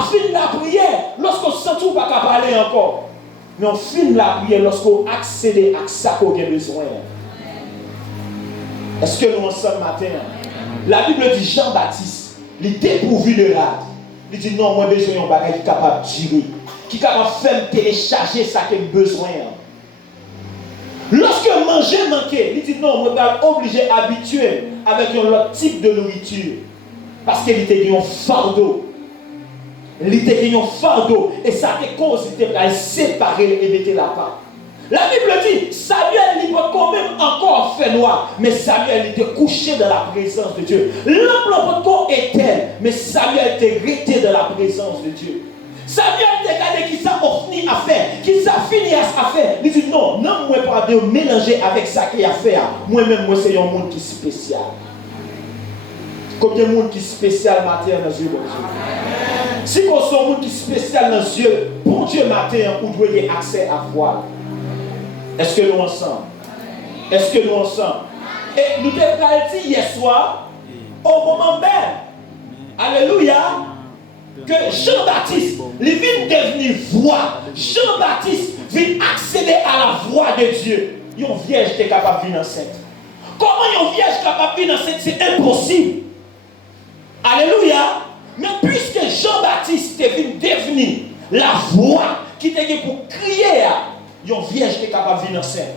pas fin la prière lorsqu'on sent tout pas qu'à parler encore. Mais on finit la prière lorsqu'on accède à ça qu'on a besoin. Est-ce que nous en sommes matin? La Bible dit Jean-Baptiste, il est dépourvu de rade. Il dit non, moi besoin d'un bagage qui est capable de tirer, qui est capable de faire télécharger ça que j'ai besoin. Lorsque manger manquait, il dit non, moi je suis obligé d'habituer avec un autre type de nourriture. Parce qu'il était un fardeau. Il était un fardeau. Et ça te cause, il était séparé et mettre la part. La Bible dit, Samuel, il peut quand même encore faire noir. Mais Samuel était couché dans la présence de Dieu. L'emploi peut éteindre. Mais Samuel était resté dans la présence de Dieu. Samuel était regardé qui ça a fini à faire. Qui ça fini à faire. Il dit non, non, moi pas de mélanger avec ça qu'il a fait. Moi-même, moi c'est un monde qui est spécial. Combien de monde qui est spécial matin dans les yeux de Dieu. Si on est un monde qui est spécial dans les yeux, bon Dieu matin, vous devez avoir accès à voir. Est-ce que nous ensemble? Est-ce que nous ensemble? Et nous avons dit hier soir, au moment même, alléluia, que Jean-Baptiste, il vient devenir voix. Jean-Baptiste vient accéder à la voix de Dieu. Une vierge qui est capable de venir enceinte. Comment une vierge capable de venir enceinte? C'est impossible. Alléluia. Mais puisque Jean-Baptiste est venu devenir la voix qui était pour crier, une vierge qui est capable de venir enceinte.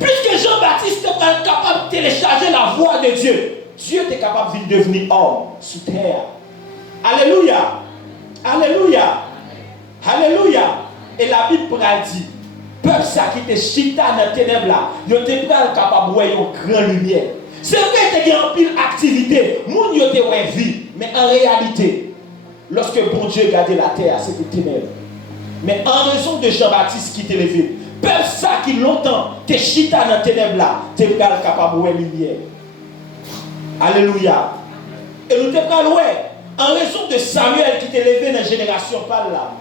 Puisque Jean-Baptiste est capable de télécharger la voix de Dieu, Dieu est capable de devenir homme sur terre. Alléluia. Alléluia. Alléluia. Et la Bible dit, peuple ça qui était chita dans les ténèbres là, ils étaient capable de voir une grande lumière. C'est vrai qu'il y a une pile d'activité, moun yo te ouais vie, mais en réalité, lorsque bon Dieu gardait la terre, c'était ténèbres. Mais en raison de Jean-Baptiste qui t'est levé, peuple ça qui longtemps te chita dans les ténèbres là, t'es capable de voir lumière. Alléluia. Et nous t'es pas loin. En raison de Samuel qui t'est levé dans la génération par là,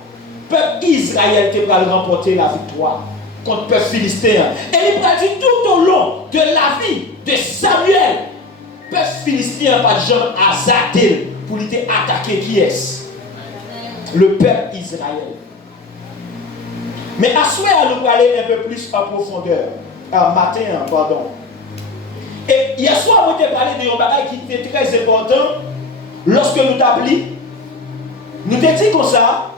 peuple Israël t'est pas remporter la victoire contre le peuple philistéen. Et il a dit tout au long de la vie de Samuel, le peuple philistéen pas Jean Azadel pour lui attaquer qui est le peuple Israël. Mais à ce moment, nous allons aller un peu plus en profondeur. Matin, pardon. Et hier soir, on t'a parlé de un bagage qui était très important. Lorsque nous t'appelons, nous t'ai dit comme ça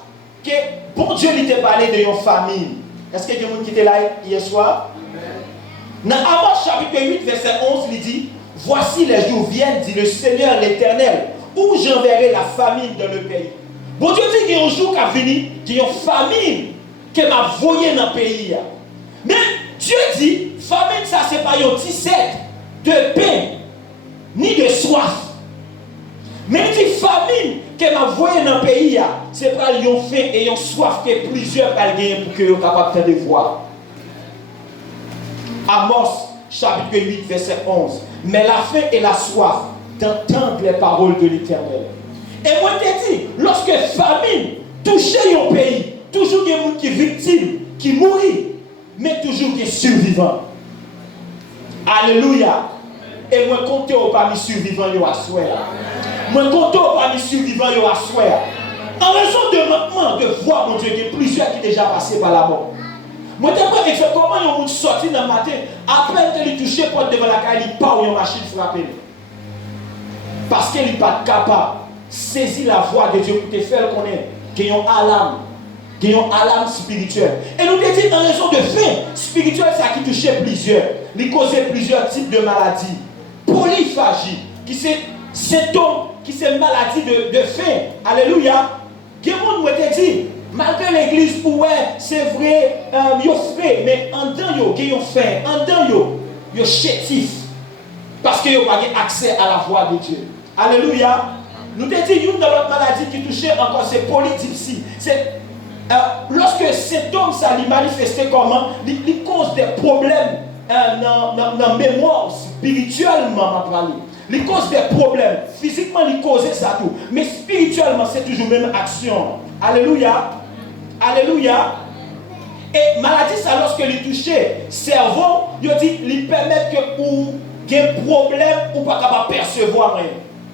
que bon Dieu lui t'a parlé de une famille. Est-ce qu'il y a des gens qui étaient là hier soir? Dans Amos chapitre 8, verset 11, il dit, voici les jours viennent, dit le Seigneur l'Éternel, où j'enverrai la famine dans le pays. Bon Dieu dit qu'il y a un jour qui a venu, qu'il y a une famine qui m'a voyé dans le pays. Mais Dieu dit, famine ça c'est pas un 17 de pain, ni de soif. Mais il dit famine que m'a voyé dans le pays, c'est pas une faim et une soif que plusieurs peuvent gagner pour que vous soyez capables de faire des voix. Amos, chapitre 8, verset 11. Mais la faim et la soif d'entendre les paroles de l'Éternel. Et moi, je te dis, lorsque famine touche un pays, toujours il y a des gens qui sont victimes, qui mourent, mais toujours des survivants. Alléluia. Et moi, comptez au parmi survivants, yo à souhait. Moi, comptez au parmi survivants, yo à souhait. En raison de manquement de voir, mon Dieu, il y a plusieurs qui sont déjà passés par la mort. Moi, je ne sais pas comment ils sont sortis dans le matin, après qu'ils touché porte devant la caille, ils partent une machine frappée. Parce qu'ils ne sont pas capables de saisir la voix de Dieu pour te faire connaître qu'il y a une alarme. Qu'il y a une alarme spirituelle. Et nous te disons en raison de faim spirituelle, ça qui touchait plusieurs. Il causait plusieurs types de maladies. Polyphagie, qui c'est symptômes, qui c'est maladie de faim. Alléluia. Quel monde te dit, malgré l'église, ouais, c'est vrai, yo frais, mais en dedans, yo faim, en dedans, yo chétif. Parce que yo pas accès à la voix de Dieu. Alléluia. Nous te dit, une de l'autre maladie qui touchait encore, c'est polydipsie. C'est lorsque cet homme ça lui manifestait comment, il cause des problèmes dans la mémoire spirituellement, il cause des problèmes. Physiquement, il causait ça tout. Mais spirituellement, c'est toujours la même action. Alléluia. Alléluia. Et maladie, ça, lorsque il touchait cerveau, il dit, il permet que vous ayez un problème ou pas capable de percevoir rien.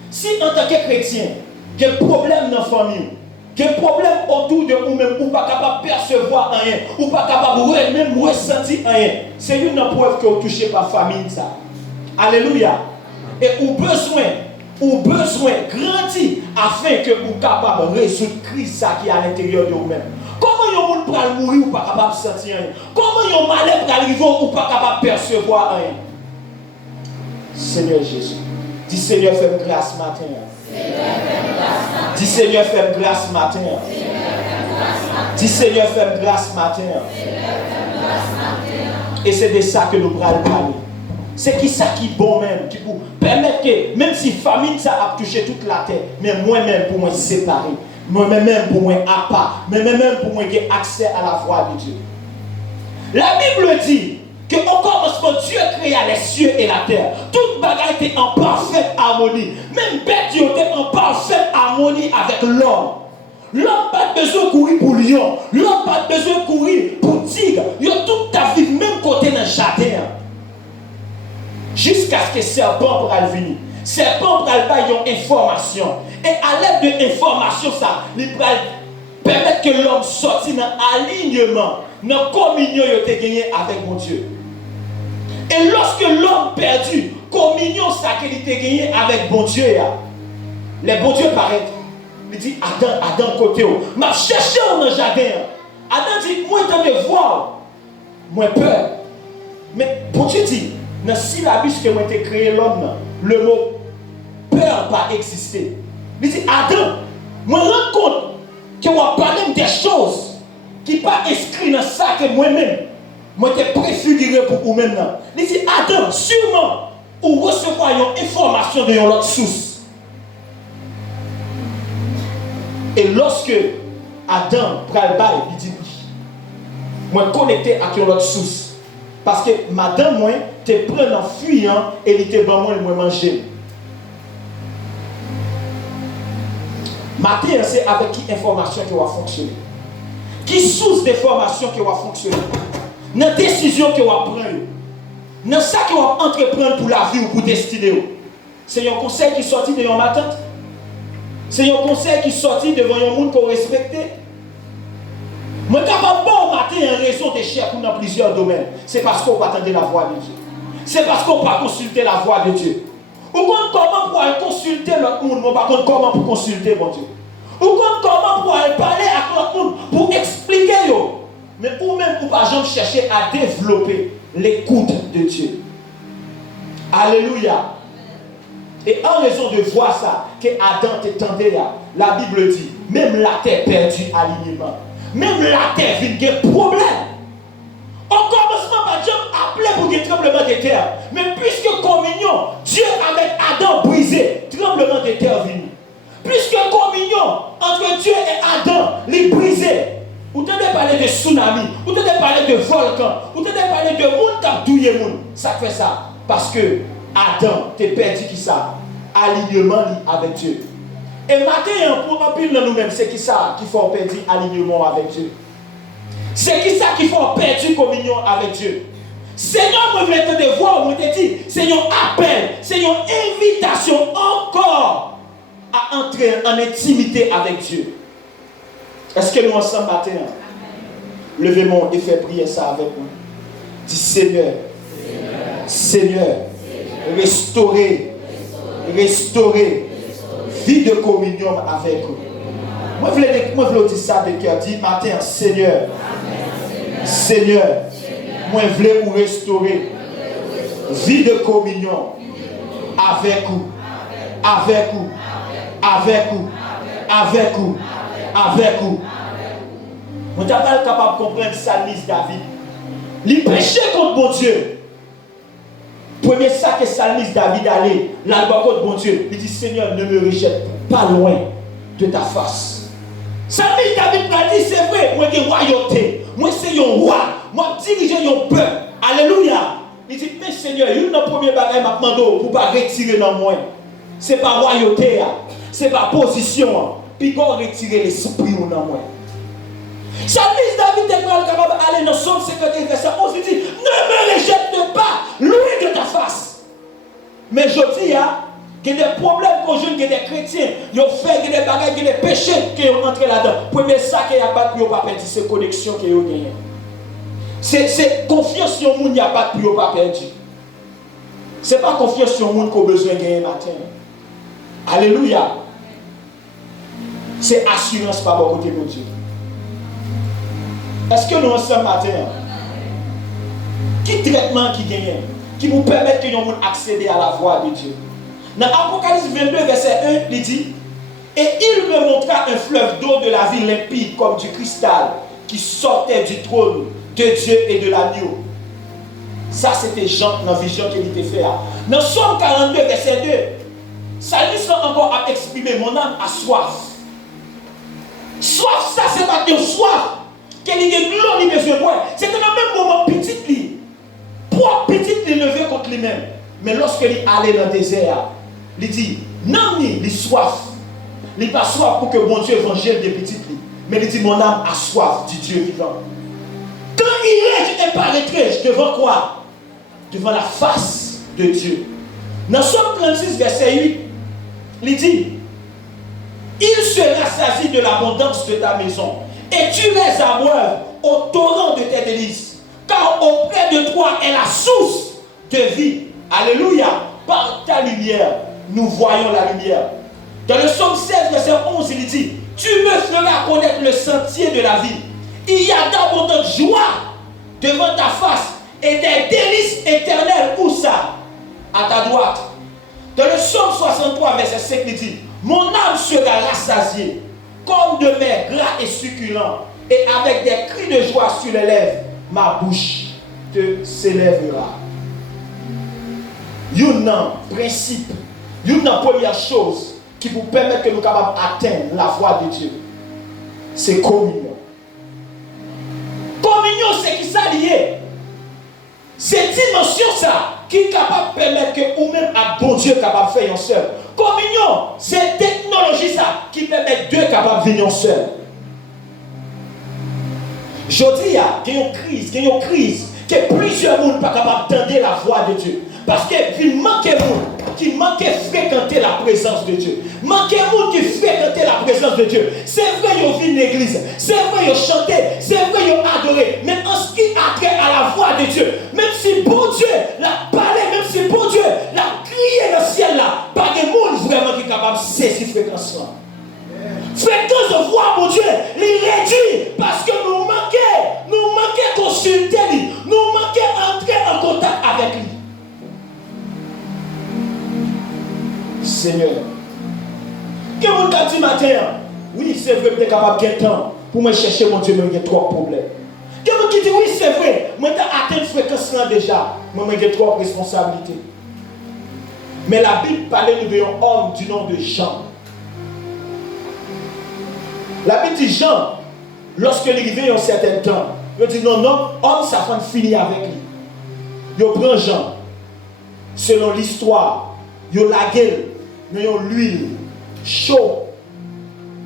Si en tant que chrétien, il y a un problème dans la famille, des problèmes autour de vous-même, ou pas capable de percevoir rien, ou pas capable de même ressentir rien. C'est une preuve que vous touchez par famille. Ça. Alléluia. Et ou besoin grandir afin que vous soyez capable de résoudre la crise qui est à l'intérieur de vous-même. Comment vous pouvez mourir ou pas capable de sentir rien? Comment vous malheur peut arriver ou pas capable de percevoir rien? Seigneur Jésus, dis Seigneur, fais-moi grâce matin. Dis Seigneur, fais-moi grâce matin. Dis Seigneur, fais-moi grâce matin. Et c'est de ça que nous allons parler. C'est qui ça qui est bon même, qui vous permettre que, même si famine ça a touché toute la terre, mais moi-même pour moi séparer, moi-même pour moi à part, moi-même pour moi avoir accès à la voix de Dieu. La Bible dit que au commencement Dieu créa les cieux et la terre. Toute bagaille était en parfaite harmonie. Même bête était en parfaite harmonie avec l'homme. L'homme n'a pas besoin de courir pour lion. L'homme n'a pas besoin de courir pour tigre. Il y a toute ta vie même côté dans le jardin. Jusqu'à ce que le serpent pourra venir. Le serpent pourra avoir une information. Et à l'aide de l'information, ça, il va permettre que l'homme sorte dans l'alignement, dans la communion qu'il a gagné avec mon Dieu. Et lorsque l'homme perdu, communion ça qu'il a gagné avec mon Dieu, les bon Dieu paraît. Il dit Adam côté, m'a cherché dans le jardin. Adam dit, moi je te voir, moi peur. Mais bon Dieu dit, dans la syllabus que moi j'ai créé l'homme, le mot peur pas exister. Il dit Adam, moi rends compte que moi parle des choses qui pas inscrites dans ça que moi-même, moi t'ai préfiguré pour vous-même. Il dit Adam, sûrement, ou recevoir une information de l'autre source. Et lorsque Adam prend le bail, il dit oui. Moi connecté à une autre source. Parce que madame, moi, te prend en fuyant et il te prend moi et moi manger. Matin, c'est avec qui information qui va fonctionner. Qui source d'information qui va fonctionner. Dans décision qui va prendre. Dans ça qui va entreprendre pour la vie ou pour destiner. C'est un conseil qui sortit de ma tante. C'est un conseil qui sortit devant un monde qu'on respecte. Moi, capable bon matin en raison de cher dans plusieurs domaines. C'est parce qu'on va attendre la voix de Dieu. C'est parce qu'on va consulter la voix de Dieu. Ou comment pour aller consulter l'autre monde, mais par contre comment pour consulter mon Dieu. Ou comment pour aller parler à l'autre monde pour expliquer yo. Mais ou même pour pas jamais chercher à développer l'écoute de Dieu. Alléluia. Et en raison de voir ça, que Adam t'étendait là, la Bible dit, même la terre perdue alignement. Même la terre vient de problème. Au commencement, Dieu appelé pour des tremblements de terre. Mais puisque communion, Dieu avec Adam brisé, tremblement de terre venu. Puisque communion entre Dieu et Adam, les brisé. Vous t'avez parlé de tsunami, vous t'avez parlé de volcan, vous t'avez parlé de monde qui a douillé monde. Ça fait ça. Parce que Adam, t'es perdu qui ça? Alignement avec Dieu. Et maintenant, pour un pile dans nous-mêmes, c'est qui ça qui faut perdre alignement avec Dieu? C'est qui ça qui faut perdre communion avec Dieu? Seigneur, moi, je vais te voir, moi, je te dis, c'est un appel, c'est une invitation encore à entrer en intimité avec Dieu. Est-ce que nous ensemble matin? Levez-moi et faites prier ça avec moi. Dis Seigneur, Seigneur, restaurer vie de communion avec vous. Moi, je veux dire ça de cœur. Dis matin, Seigneur, moi, je veux vous restaurer vie de communion avec vous. Vous n'êtes pas capable de comprendre ça, Salmis David. Il péchait contre bon Dieu. Premier ça que Salmis David allait, là contre bon Dieu. Il dit Seigneur, ne me rejette pas loin de ta face. Salmis David m'a dit c'est vrai, moi j'ai royauté, moi c'est un roi, moi diriger un peuple. Alléluia. Il dit mais Seigneur, il y a un premier bagage m'a demandé pour ne pas retirer dans moi. Ce n'est pas royauté, ce n'est pas position. Puis qu'on retire l'esprit dans moi. Salmis David est capable d'aller dans son secrétaire verset 11, il dit ne me rejette pas loin de ta face. Mais je dis, Il y a des problèmes qu'on joue, il y a des chrétiens, ils ont fait des bagages, il y a des péchés qui ont entré là-dedans. Premier ça qui a battu, il n'y a pas perdu, c'est connexion qui a gagné. C'est confiance sur le monde, il n'y a pas de pas perdu. Ce n'est pas confiance sur le monde qu'on a besoin de gagner matin. Alléluia. C'est assurance par mon côté de Dieu. Est-ce que nous ensemble matin, qui traitement qui gagne, qui vous permet que nous accéder à la voix de Dieu? Dans Apocalypse 22, verset 1, il dit: et il me montra un fleuve d'eau de la vie limpide comme du cristal qui sortait du trône de Dieu et de l'agneau. Ça, c'était Jean dans la vision qu'il était fait. Dans Somme 42, verset 2, ça lui sera encore à exprimer: mon âme a soif. Soif, ça, c'est pas une soif. Qu'elle ait de l'eau, il besoin de boire. C'est dans le même moment, petite lit. Pour petite lit levé contre lui-même. Mais lorsqu'il allait dans le désert, il dit: non, il soif. Il n'est pas soif pour que mon Dieu évangile des petites lits. Mais il dit: mon âme a soif du Dieu vivant. Quand il est paraîtrait devant quoi? Devant la face de Dieu. Dans Somme 36, verset 8, il dit: il sera saisi de l'abondance de ta maison, et tu les abreuves au torrent de tes délices, car auprès de toi est la source de vie. Alléluia. Par ta lumière, nous voyons la lumière. Dans le psaume 16, verset 11, il dit: tu me feras connaître le sentier de la vie. Il y a d'abondante joie devant ta face et des délices éternelles. Où ça? À ta droite. Dans le psaume 63, verset 5, il dit: mon âme sera rassasiée comme de mets gras et succulents, et avec des cris de joie sur les lèvres, ma bouche te s'élèvera. Il y a un principe, il y a une première chose qui vous permet que nous soyons capables d'atteindre la voie de Dieu. C'est communion. Communion, c'est qui ça lié? C'est dimension ça qui est capable de permettre que ou même à bon Dieu capable de faire un seul. Communion, c'est technologie ça qui permet Dieu capable de venir un seul. Je dis, il y a une crise, que plusieurs monde pas capable d'entendre la voix de Dieu. Parce qu'il manquait de monde qui manquait fréquenter la présence de Dieu. Manquait de monde qui fréquentait la présence de Dieu. C'est vrai, ils ont vu l'église. C'est vrai, ils ont chanté. C'est vrai, ils ont adoré. Mais en ce qui a trait à la voix de Dieu, même si bon Dieu l'a parlé, même si bon Dieu l'a crié dans le ciel là, pas de monde vraiment qui est capable de saisir fréquence là. Fréquence de voix, mon Dieu, les réduit parce que nous manquons consulter lui, nous manquons entrer en contact avec lui. Seigneur, que vous avez dit matin, oui, c'est vrai que tu es capable de temps pour me chercher mon Dieu, mais il y a trois problèmes. Que vous qui dit, oui, c'est vrai, moi j'ai atteint une fréquence là déjà, moi j'ai trois responsabilités. Mais la Bible parlait nous d'un homme du nom de Jean. La Bible dit Jean, lorsqu'il est arrivé un certain temps, il dit non, homme, ça va finir avec lui. Il prend Jean, selon l'histoire, il la gueule, mais l'huile, chaud.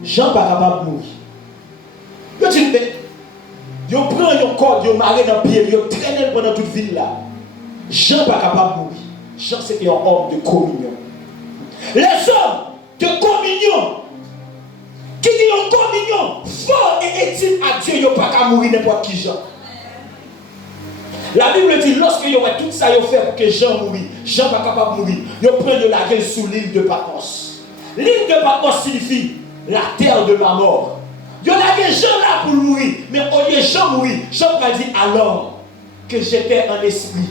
Jean n'est pas capable de mourir. Il dit, mais, il prend un corps, il marre dans le pied, il traîne pendant toute ville là. Jean n'est pas capable de mourir. Jean, c'était un homme de communion. Les hommes de communion, qui dit en communion fort et intime à Dieu, il n'y a pas qu'à mourir n'importe qui Jean. La Bible dit, lorsque il y aurait tout ça fait pour que Jean mourit, Jean n'est pas capable de mourir. Il prend de la gueule sous l'île de Patmos. L'île de Patmos signifie la terre de ma mort. Il y a la gueule Jean là pour mourir, mais au lieu de Jean mourir, Jean va dire alors que j'étais en esprit.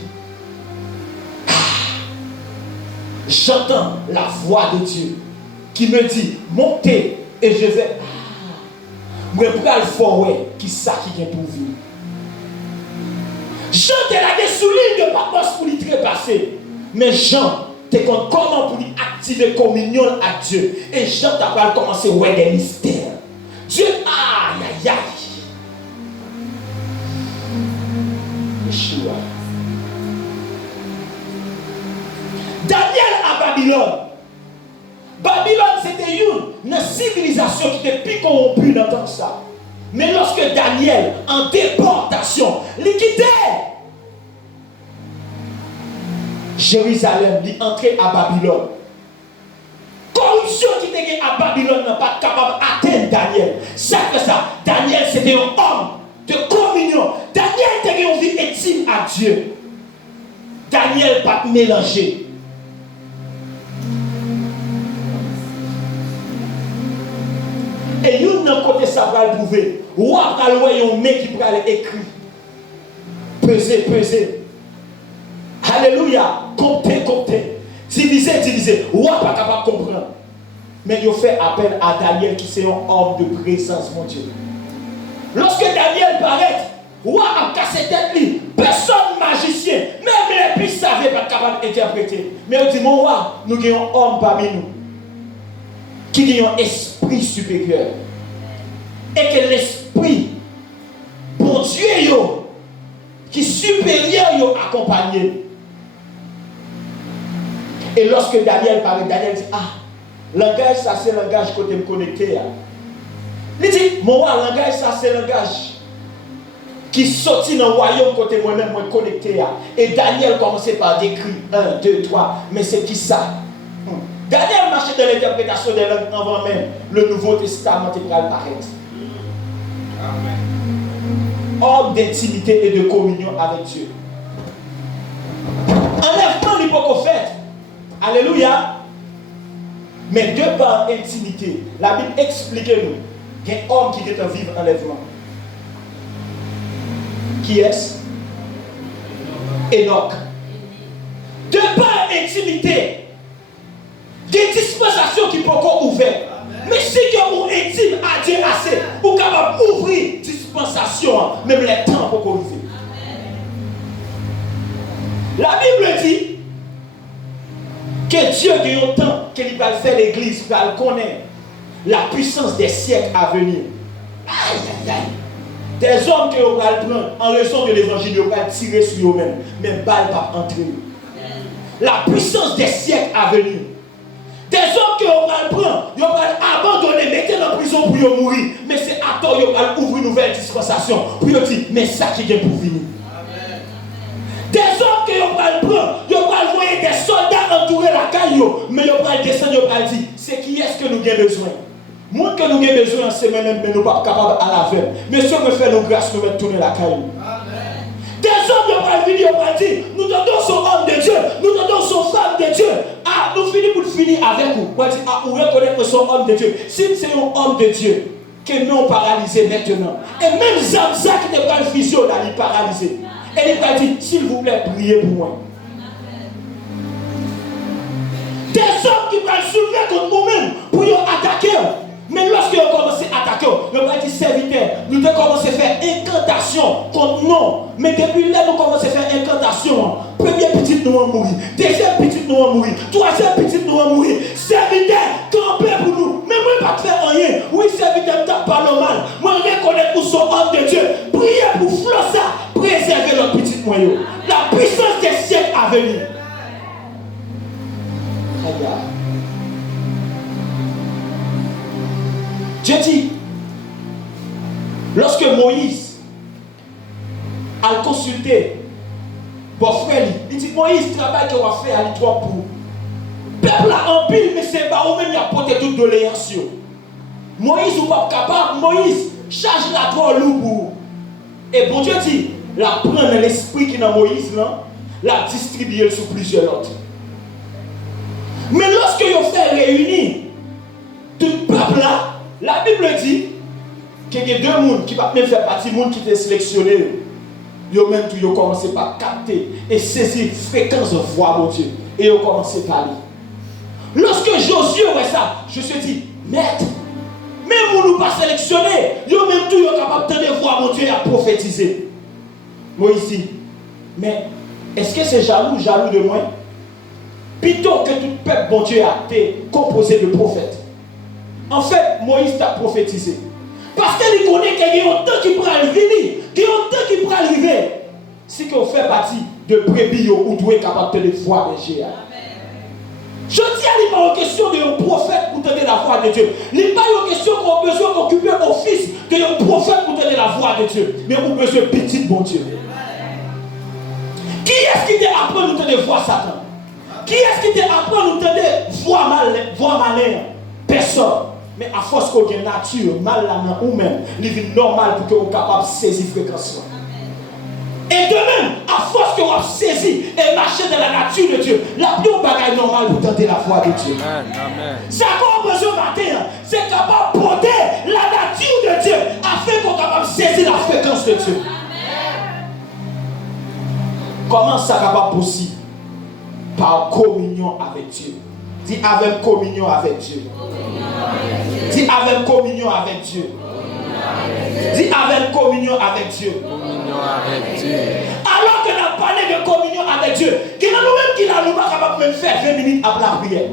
J'entends la voix de Dieu qui me dit, montez. Et je vais, moi, pour aller forêt, qui ça qui vient pour vivre. Jean te l'a sous l'île de Patmos pour lui trépasser. Mais Jean, te compte comment pour lui activer communion à Dieu. Et Jean t'a commencé à voir des mystères. Dieu, aïe, aïe, aïe. Yeshua. Daniel à Babylone. Babylone, c'était une civilisation qui était plus corrompue dans tout ça. Mais lorsque Daniel, en déportation, il quittait Jérusalem, il entrait à Babylone. fonction qui était à Babylone n'est pas capable d'atteindre Daniel. Ça fait ça. Daniel, c'était un homme de communion. Daniel était une vie intime à Dieu. Daniel pas mélanger. Et nous, d'un côté, ça va le prouver. Ou après, un mec qui pourrait écrire. Peser. Alléluia. Compter. Diviser. Ou pas capable de comprendre. Mais il fait appel à Daniel qui est un homme de présence, mon Dieu. Lorsque Daniel paraît, ou a cassé tête lui, personne magicien, même les puissances savaient pas capable d'interpréter. Mais on dit, mon roi, nous avons un homme parmi nous qui a un esprit supérieur. Et que l'esprit, bon Dieu, qui est supérieur, accompagné. Et lorsque Daniel parle, Daniel dit, langage, ça c'est le langage que tu me connecté. Il dit, mon roi, langage, ça c'est le langage qui sortit dans le royaume côté moi-même, moi connecté. Et Daniel commençait par décrire 1, 2, 3. Mais c'est qui ça? Daniel marchait dans l'interprétation des langues avant même le Nouveau Testament qui va paraître. Homme d'intimité et de communion avec Dieu. Enlèvement l'hypocrite. Alléluia. Mais de par intimité, la Bible explique-nous qu'il y a un homme qui est en vivre enlèvement. Qui est-ce? Enoch. De par intimité, des dispensations qui peuvent être ouvertes. Mais si vous êtes intime à Dieu assez, vous êtes capable d'ouvrir dispensation, même les temps pour corriger. La Bible dit que Dieu a un temps qu'il va faire l'église, qu'il va connaître la puissance des siècles à venir. Aïe, aïe, aïe. Des hommes que vous allez prendre en raison de l'évangile, vous allez tirer sur eux-mêmes, mais balle pas entrer. La puissance des siècles à venir. Des hommes que vous allez prendre, vous allez abandonner, mettre en prison pour vous mourir. Mais c'est à temps vous allez ouvrir une nouvelle dispensation. Pour vous dire, mais ça qui vient pour finir. Des hommes que vous allez prendre, vous allez voir des soldats entourer la caillou. Mais vous allez descendre, vous allez dire, c'est qui est-ce que nous avons besoin? Moi que nous avons besoin en semaine, mais nous ne sommes pas capables à la faire. Mais si on me fait nos grâces, nous allons tourner la caillou. Des hommes qui vont venir, ils vont dire, nous donnons son homme de Dieu, nous donnons son femme de Dieu. Nous finissons pour finir avec vous. On dit, vous reconnaissez son homme de Dieu. Si c'est un homme de Dieu, que nous paralysés maintenant. Et même Zamza qui n'est pas le physio, il est paralysé. Et il va dire, s'il vous plaît, priez pour moi. Des hommes qui vont se soulever contre nous-mêmes pour nous attaquer. Mais lorsque vous commencez à attaquer, vous allez dire serviteur, nous devons commencer à faire incantation contre nous. Mais depuis là, nous commençons à faire incantation. Première petite nous va mourir, deuxième petite nous va mourir, troisième petite nous va mourir. Serviteur, campez pour nous. Mais moi, pas faire rien. Oui, serviteur, t'as pas normal. Moi, reconnaître pour son homme de Dieu. Priez pour Flossa, préserver notre petite moyenne. La puissance des siècles à venir. Regarde. Dieu dit, lorsque Moïse a consulté mon frère, il dit, Moïse, travail qu'on va faire à l'histoire pour. Peuple a en pile, mais c'est pas vous-même qui a porté toute doléance. Moïse ou pas capable, Moïse charge la toile lourd pour. Et bon Dieu dit, la prendre l'esprit qui est dans Moïse, là, la distribuer sur plusieurs autres. Mais lorsque vous faites réunir tout le peuple là, la Bible dit qu'il y a deux mondes qui ne peuvent même faire partie du monde qui étaient sélectionnés. Ils ont même tout commencé par capter et saisir fréquence de voix, mon Dieu. Et ils ont commencé à parler. Lorsque Josué voit ça, je me suis dit, maître, même nous ne pas sélectionnés, ils ont même tout capable de voir, mon Dieu, à prophétiser. Moïse dit, mais est-ce que c'est jaloux de moi? Plutôt que tout le peuple, bon Dieu, a été composé de prophètes. En fait, Moïse t'a prophétisé. Parce qu'il connaît qu'il y a un temps qui pourra arriver. Il y a un temps qui pourra arriver. Si qu'on fait partie de brebis ou doit être capable de voir les géants. Je dis à lui pas une question de prophète pour donner la voix de Dieu. Il n'est pas une question qu'on a besoin d'occuper l'office de prophète pour donner la voix de Dieu. Mais on a besoin de petit bon Dieu. Qui est-ce qui t'a appris à nous donner voir Satan? Qui est-ce qui t'a appris à nous donner voir malin? personne. Mais à force qu'on ait nature, mal la main ou même, il est normal pour que vous soyez capable de saisir la fréquence. Et de même, à force que vous saisir et marcher dans la nature de Dieu, la plus bagaille normale pour tenter la foi de Dieu. Amen. Ça qu'on a besoin matin, c'est capable de porter la nature de Dieu afin qu'on soit capable de saisir la fréquence de Dieu. Comment ça capable possible? Par communion avec Dieu. Dis avec communion avec Dieu. Dis avec communion avec Dieu. Dis avec communion avec Dieu. Alors que nous parlons de communion avec Dieu, qui nous-mêmes qui nous pas capable de faire 20 minutes après la prière.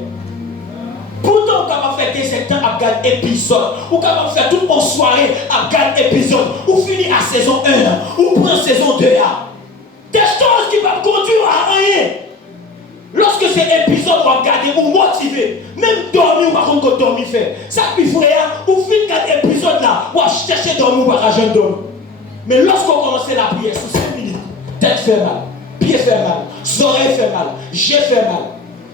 Pourtant, on est capable de faire des temps à regarder épisode. On est capable de faire toute une soirée à regarder épisode. Ou finir à saison 1, ou prendre saison 2. Des choses qui vont conduire à rien. Lorsque ces épisodes vont regarder ou motiver, même dormir, par contre, dormir fait. Ça qui frère, ou finir cet épisode là, ou chercher dormir ou pas jeune dormir. Mais lorsqu'on commence la prière, sous 5 minutes, tête fait mal, pied fait mal, oreilles fait mal, j'ai fait mal.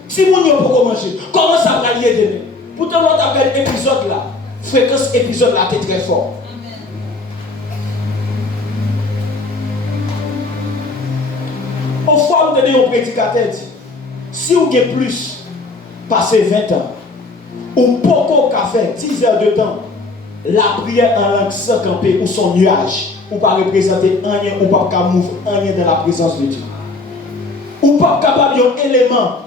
Si mon n'y a pas manger, comment ça va lier demain? Pourtant, on a regardé l'épisode là, fréquence épisode là, t'es très fort. Au fois où vous un prédicateur dit, si vous avez plus, passé 20 ans, ou beaucoup qu'à faire 10 heures de temps, la prière en langue sans camper ou son nuage, ou pas représenter rien, ou pas mouvoir rien dans la présence de Dieu. Ou pas capable d'un élément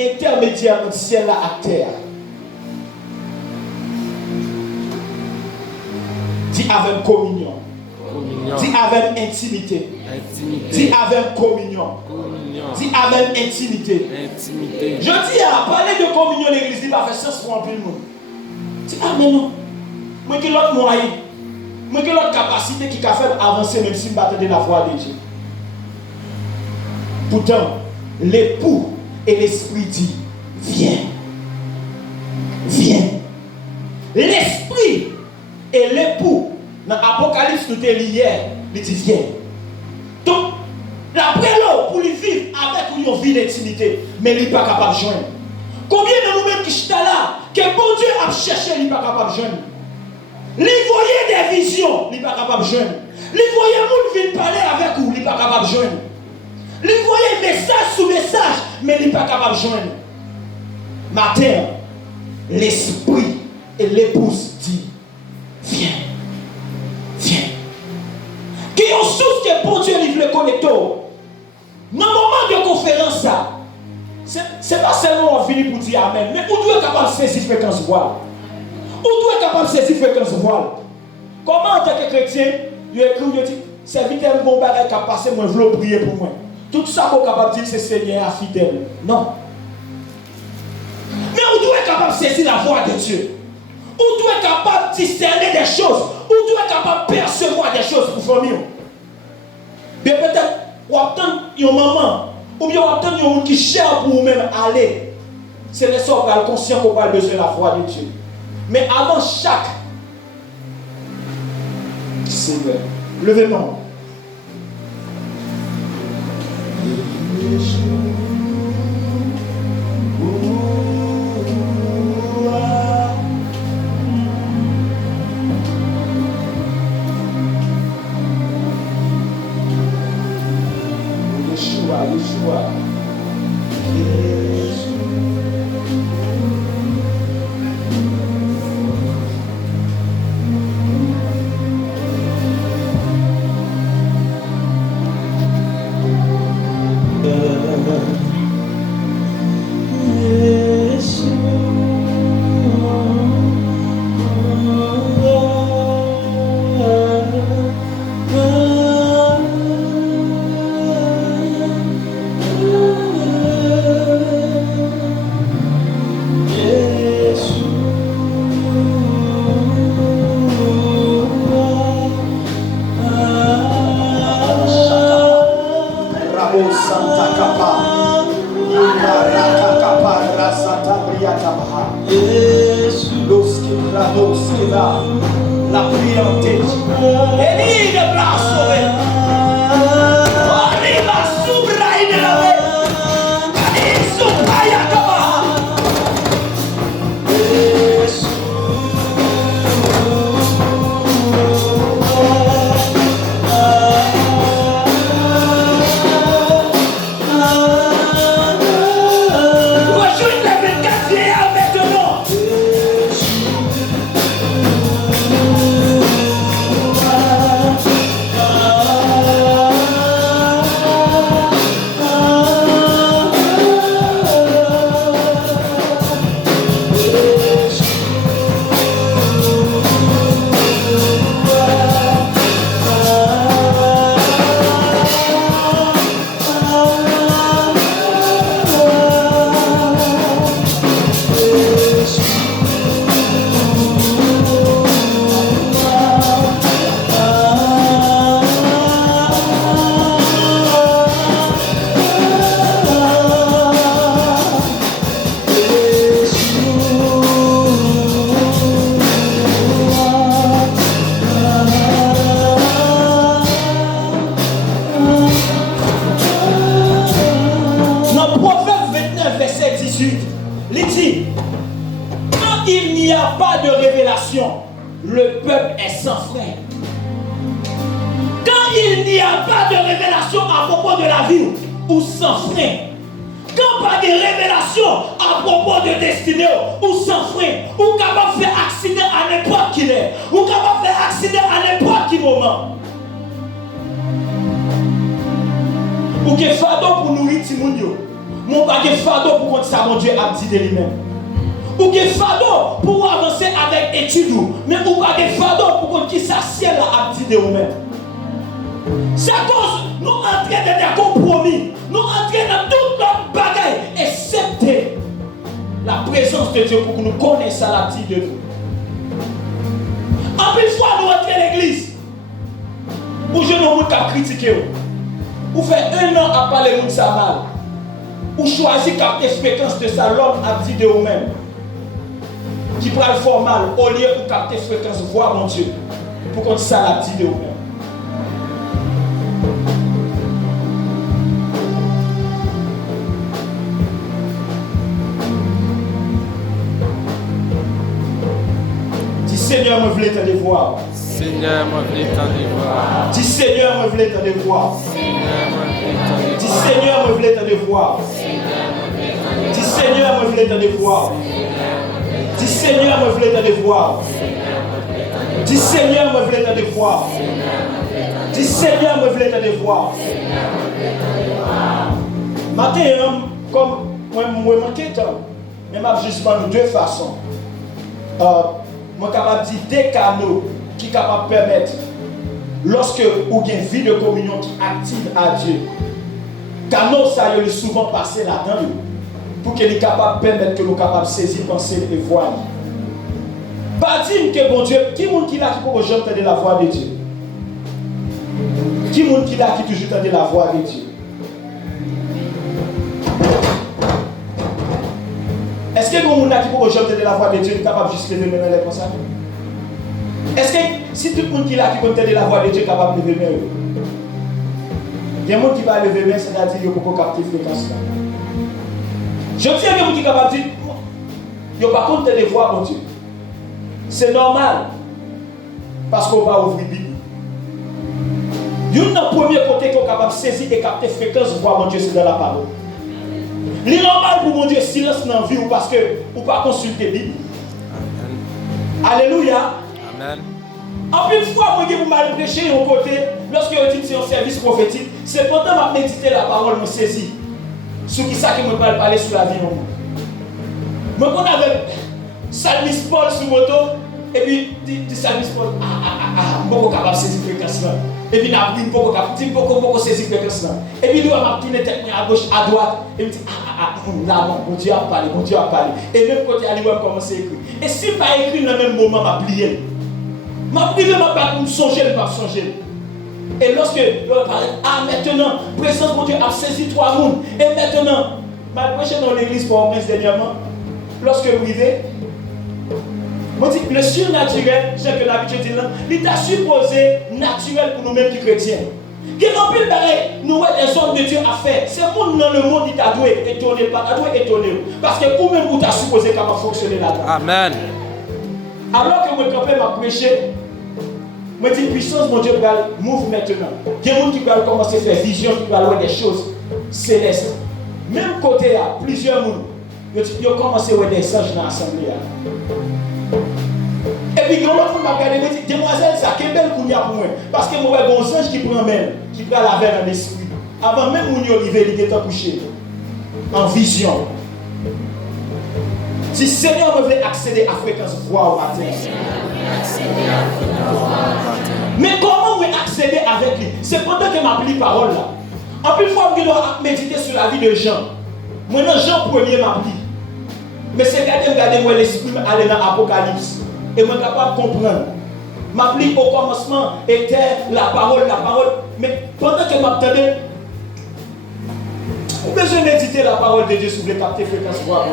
intermédiaire entre ciel et terre. Dis avec communion. Dis avec intimité. Dis avec communion. Dis avec intimité. Je dis à parler de communion, l'église, il va faire sens pour un peu le monde. Dis ah mais non. Moi qui l'autre moyen. Moi qui l'autre capacité qui a fait avancer même si je m'attendais la voix de Dieu. Pourtant, l'époux et l'esprit dit viens. Viens. L'esprit et l'époux. Dans l'Apocalypse, nous t'es hier, il dit viens. Donc, l'après l'eau, pour lui vivre avec une vie d'intimité, mais il n'est pas capable de joindre. Combien de nous-mêmes qui sont là, que bon Dieu a cherché, il n'est pas capable de joindre. Il voyait des visions, il n'est pas capable de joindre. Il voyait monde venir parler avec vous, il n'est pas capable de joindre. Il voyait message sous message, mais il n'est pas capable de joindre. Matin, l'esprit et l'épouse dit viens. Viens. Qui ont source que bon Dieu livre le connecteur. Dans le moment de conférence, c'est pas seulement on finit pour dire Amen, mais on doit être capable de saisir fréquence voile. On doit être capable de saisir fréquence voile. Comment en tant que chrétien, il écrit, il dit, serviteur bon bagage qui a passé, moi je veux prier pour moi. Tout ça qu'on est capable de dire, c'est Seigneur fidèle. Non. Mais on doit être capable de saisir la voix de Dieu. On doit être capable de discerner des choses. On doit être capable de percevoir des choses pour famille. Mais peut-être, on attend une maman, ou bien on attend une monde qui cherche pour vous-même aller. C'est les sorts qui sont conscients qu'on a besoin de la voix de Dieu. Mais avant chaque Seigneur, levez-moi. La prière en tête. Et il est bras sauvés. Arriva subra in la Yesu le peuple est sans frein. Quand il n'y a pas de révélation à propos de la vie ou sans frein, quand pas de révélation à propos de destinée ou sans frein, ou capable de faire accident à n'importe qui est, ou capable de faire accident à n'importe qui moment. Ou que fardeau pour nourrir Timounio, mon pas de fardeau pour qu'on ça mon Dieu a dit de lui-même. Ou que fardeau pour avancer avec études, mais ou pas de fardeau pour qu'on qui s'assied là a dit de vous-même. C'est à cause nous entrons dans des compromis, nous entrons dans toute notre bagaille, excepté la présence de Dieu pour que nous connaissions la petite de nous. En plus, fois nous entrons dans l'église, où je ne peux critiquer, ou faire 1 an à parler de ça mal, ou choisir capter fréquence de ça, l'homme a dit de vous-même, qui prend le formal au lieu de capter fréquence, voir mon Dieu, pour qu'on ça la dit de vous-même. Seigneur, me voulait te voir. Seigneur, me voulait te voir. Dis Seigneur, me voulait te voir. Dis Seigneur, me voulait te voir. Dis Seigneur, me voulait te voir. Dis Seigneur, me voulait te voir. Dis Seigneur, me voulait te voir. Dis Seigneur, me voulait te voir. Matin, comme moi, manqué temps, mais ma juste de deux façons. Je suis capable de dire des canaux qui sont capables de permettre, lorsque vous avez une vie de communion qui active à Dieu, canaux, ça y est souvent passé là-dedans, pour qu'il soit capable de permettre que nous soyons capables de saisir, penser et voir. Pas dire que bon Dieu, qui est qui là qui peut jamais entendre la voix de Dieu? Qui est qui là qui toujours entend la voix de Dieu? Est-ce que vous avez qui peut jamais la voix de Dieu est capable de juste lever mes mains comme ça? Est-ce que si tout le monde qui est là qui peut entendre la voix de Dieu est capable de lever mes mains? Il y a des gens qui va lever mes mains, c'est-à-dire qu'il faut capter la fréquence là. Je dis à quelqu'un qui est capable de dire, il n'y a pas compte de voix, mon Dieu. C'est normal. Parce qu'on va ouvrir la Bible. Il y a un premier côté qui est capable de saisir et capter la fréquence, voir mon Dieu, c'est dans la parole. Il est normal pour mon Dieu silence dans la vie ou parce que ou pas consulter la Bible. Amen. Alléluia. Amen. En plus de fois, moi je vous mal prêché au côté, lorsque je dis que c'est un service prophétique, c'est pendant que je méditer la parole, je saisis. Ce qui ça que je parle parler sur la vie. Moi, quand on avait Salmis Paul sur moto, et puis dit Salmis Paul, je ne suis pas capable de saisir la fréquence là. Et puis, je ne suis pas capable de saisir la fréquence là. Et puis, je tourne la tête à gauche, à droite, et je dis, là, mon Dieu a parlé, mon Dieu a parlé. Et même côté, je vais commencer à écrire. Et si je n'ai pas écrit dans le même moment, je vais plier. Je vais plier, je ne vais pas songer, je ne vais pas songer. Et lorsque je parle, maintenant, présence de Dieu a saisi 3 mondes. Et maintenant, je prêché dans l'église pour un prince dernièrement. Lorsque vous vivez, je dis, le surnaturel, c'est que l'habitude dit là, il est supposé naturel pour nous-mêmes qui chrétiens. Qui remplit nous avons des hommes de Dieu à faire. C'est monde dans le monde qui t'a doué étonner, pas t'a doué étonner. Parce que vous-même, vous t'as supposé comment fonctionner là-dedans. Amen. Alors que moi, quand m'a prêché, je dis, puissance, mon Dieu, va move maintenant. Il y a des gens qui veulent commencer à faire vision, qui veulent voir des choses célestes. Même côté, plusieurs gens, ils ont commencé à voir des anges dans l'assemblée. Et puis, quand on m'a regardé, je me dis, demoiselle, ça, quelle belle qu'on y a pour moi. Parce que moi, j'ai un ange qui prend même, qui prend la veille dans l'esprit. Avant même qu'on y arrive, il était couché. En vision. Si Seigneur me veut accéder à la fréquence voix au matin. Mais comment vous accéder avec lui? C'est pendant que je lis parole là. En plus, fois, je dois méditer sur la vie de Jean. Maintenant, Jean 1er m'a dit. Mais c'est regardez-moi l'esprit aller dans l'Apocalypse. Et je suis capable de comprendre. M'applique au commencement était la parole. Mais pendant que je m'attendais, vous avez besoin de méditer la parole de Dieu sur les capter fréquence voix.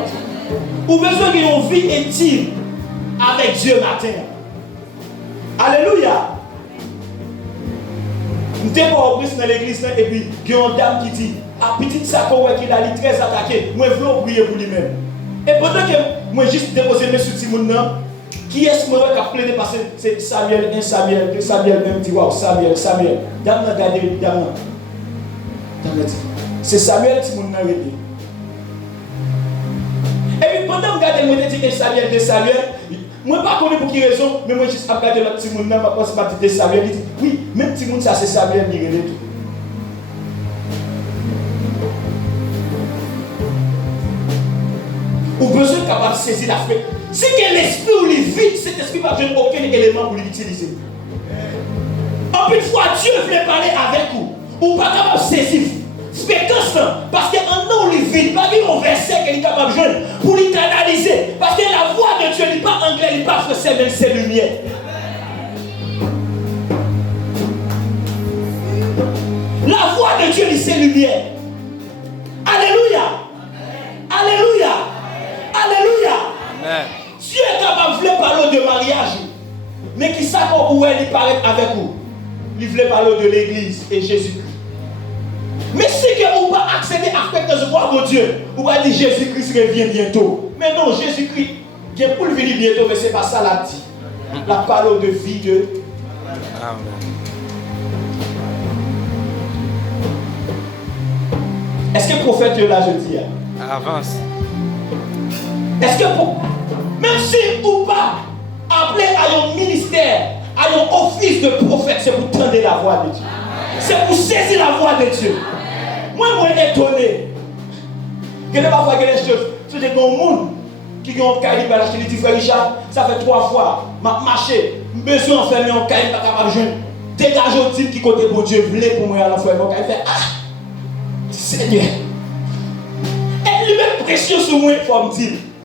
Vous avez besoin d'une vie intime avec Dieu matin. Alléluia. Nous sommes au Christ dans l'église et puis il y a une dame qui dit, ah petite Sako qui a très attaqué, moi je veux prier pour lui-même. Et pendant que moi juste déposer mes sous Timoun, Qui est-ce que moi qui a plaidé parce que c'est Samuel 1, Samuel 2, Samuel même dit waouh, Samuel. D'abord, regardez, d'abord. C'est Samuel qui m'a arrêté. Et puis pendant que je regarde, je dis Samuel 2, Samuel. Moi, je ne sais pas pour quelle raison, mais moi, je suis regardé le petit monde, je pense que c'est Samuel. Il dit oui, même petit monde, ça c'est Samuel qui est tout. Ou besoin capable de saisir l'aspect. Si l'esprit ou les vide, cet esprit va donner aucun élément pour l'utiliser. En plus de fois, Dieu voulait parler avec vous. Ou pas capable de saisir. Fréquence, parce qu'en non, il vide, pas un verset qu'il est capable de jouer pour les canaliser. Parce que la voix de Dieu n'est pas anglais, il n'est pas français, mais c'est lumière. La voix de Dieu, c'est lumière. Alléluia. Alléluia. Alléluia. Amen. Dieu est capable de parler de mariage, mais qui sait où elle paraît avec vous. Il voulait parler de l'église et Jésus-Christ. Mais si vous ne pas accéder à ce voir de Dieu, vous va dire Jésus-Christ revient bientôt. Mais non, Jésus-Christ vient pour venir bientôt, mais ce n'est pas ça la dit. La parole de vie de. Amen. Est-ce que le prophète est là, je dis? Avance. Est-ce que même si ou pas appelé à un ministère, à un office de prophète, c'est pour tendre la voix de Dieu. C'est pour saisir la voix de Dieu. Moi, je suis étonné. Je ne sais pas voir les choses. C'est des gens qui ont un cahier, qui dit frère Richard, ça fait 3 fois, m'a marché, besoin d'enfermer un cahier, pas capable de jouer. Dégage au type qui côté pour Dieu, voulait pour moi à la fois, mon cahier fait ah, Seigneur. Et lui-même pression sur moi, il faut me dire.